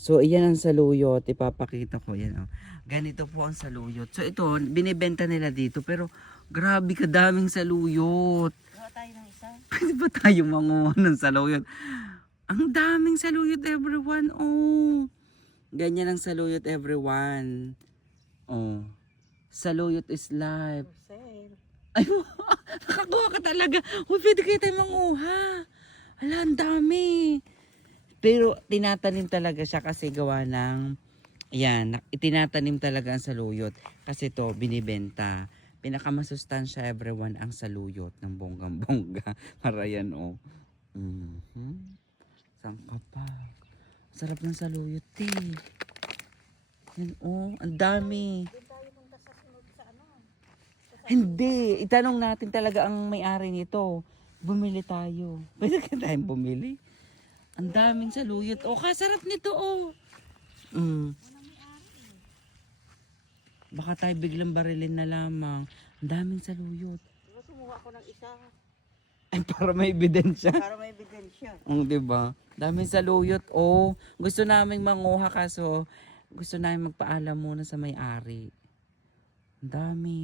So, iyan ang saluyot. Ipapakita ko. Yan, oh. Ganito po ang saluyot. So, ito, binibenta nila dito. Pero, grabe kadaming saluyot. Gawa tayo ng isa. Pwede ba tayo manguha ng saluyot? Ang daming saluyot, everyone. Oh. Ganyan ang saluyot, everyone. Oh. Saluyot is life. Ay, nakakuha ka talaga. Uy, pwede kayo tayo manguha. Ala, ang dami. Pero tinatanim talaga siya kasi gawa ng, yan, itinatanim talaga ang saluyot. Kasi to binibenta. Pinakamasustansya everyone ang saluyot ng bonggang-bongga. Para yan, oh. Mhm. Saan ka? Sarap ng saluyot, eh. Yan, oh. Ang dami. Hindi. Itanong natin talaga ang may-ari nito. Bumili tayo. Pwede ka tayong bumili. Ang daming saluyot. O, kasarap nito, oh. Mm. Baka tayo biglang barilin na lamang. Ang daming saluyot. Diba sumuha ako ng isa Ay, para may ebidensya. para may ebidensya. Oo, di ba? Daming saluyot. Oh, gusto naming manguha kaso gusto namin magpaalam muna sa may-ari. Ang dami.